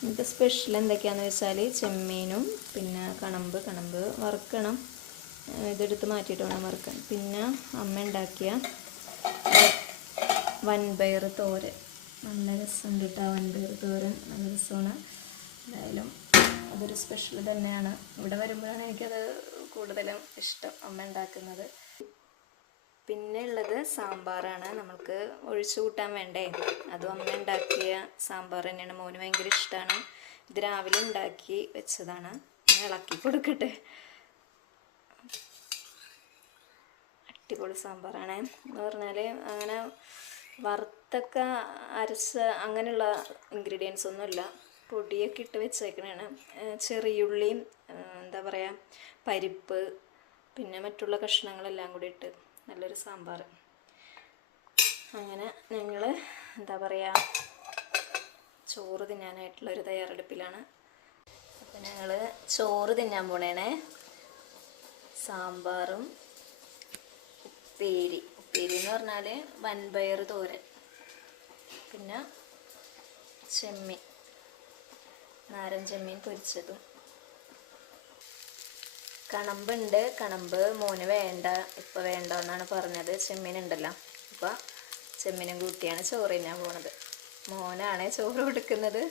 ഇന്നത്തെ സ്പെഷ്യൽ എന്തൊക്കെയാണെന്ന് വെച്ചാൽ ചെമ്മീനും പിന്നെ കണമ്പ് വറുക്കണം. ഇതെടുത്ത് മാറ്റിയിട്ട് വേണം വറുക്കാൻ. പിന്നെ അമ്മ ഉണ്ടാക്കിയ വൻപയർ തോരൻ, നല്ല രസമുണ്ട് കേട്ടോ. വൻപയർ തോരൻ നല്ല രസമാണ്. എന്തായാലും അതൊരു സ്പെഷ്യൽ തന്നെയാണ്. ഇവിടെ വരുമ്പോഴാണ് എനിക്കത് കൂടുതലും ഇഷ്ടം, അമ്മ ഉണ്ടാക്കുന്നത്. പിന്നെ ഉള്ളത് സാമ്പാറാണ്. നമ്മൾക്ക് ഒഴിച്ചു കൂട്ടാൻ വേണ്ടേ, അതും അമ്മ ഉണ്ടാക്കിയ സാമ്പാർ തന്നെയാണ്. മോന് ഭയങ്കര ഇഷ്ടമാണ്. ഇത് രാവിലെ ഉണ്ടാക്കി വെച്ചതാണ്. ഇളക്കി കൊടുക്കട്ടെ. അടിപൊളി സാമ്പാറാണ് എന്ന് പറഞ്ഞാൽ അങ്ങനെ വറുത്തൊക്കെ അരച്ച അങ്ങനെയുള്ള ഇൻഗ്രീഡിയൻസ് ഒന്നുമില്ല, പൊടിയൊക്കെ ഇട്ട് വെച്ചേക്കണതാണ്. ചെറിയുള്ളിയും എന്താ പറയുക പരിപ്പ് പിന്നെ മറ്റുള്ള കഷ്ണങ്ങളെല്ലാം കൂടി ഇട്ട് നല്ലൊരു സാമ്പാർ. അങ്ങനെ ഞങ്ങൾ എന്താ പറയുക ചോറ് തിന്നാനായിട്ടുള്ളൊരു തയ്യാറെടുപ്പിലാണ്. അപ്പം ഞങ്ങൾ ചോറ് തിന്നാൻ പോണേണേ. സാമ്പാറും ഉപ്പേരി എന്ന് പറഞ്ഞാൽ വൻപയർ തോരൻ, പിന്നെ ചെമ്മീൻ, നാരൻ ചെമ്മീൻ പൊരിച്ചതും. കണമ്പുണ്ട്. കണമ്പ് മോന് വേണ്ട, ഇപ്പം വേണ്ട എന്നാണ് പറഞ്ഞത്. ചെമ്മീൻ ഉണ്ടല്ലോ, അപ്പം ചെമ്മീനും കൂട്ടിയാണ് ചോറ് തിന്നാൻ പോണത്. മോനാണ് ചോറ് കൊടുക്കുന്നത്.